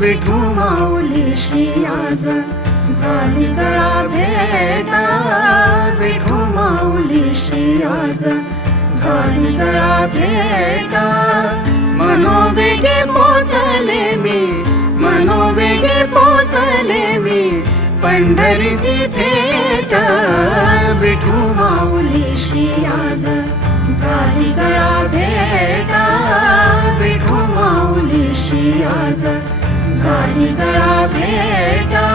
विठू माऊलीशी आज झाली गळा भेटा, विठू माऊलीशी आज झाली गळा भेटा। मनोवेगे पोचले मी, मनोवेगे पोचले मी पंढरीची थेट, विठू माऊलीशी आज झाली गळा भेटा, विठू माऊलीशी आज झाली गळा भेटा।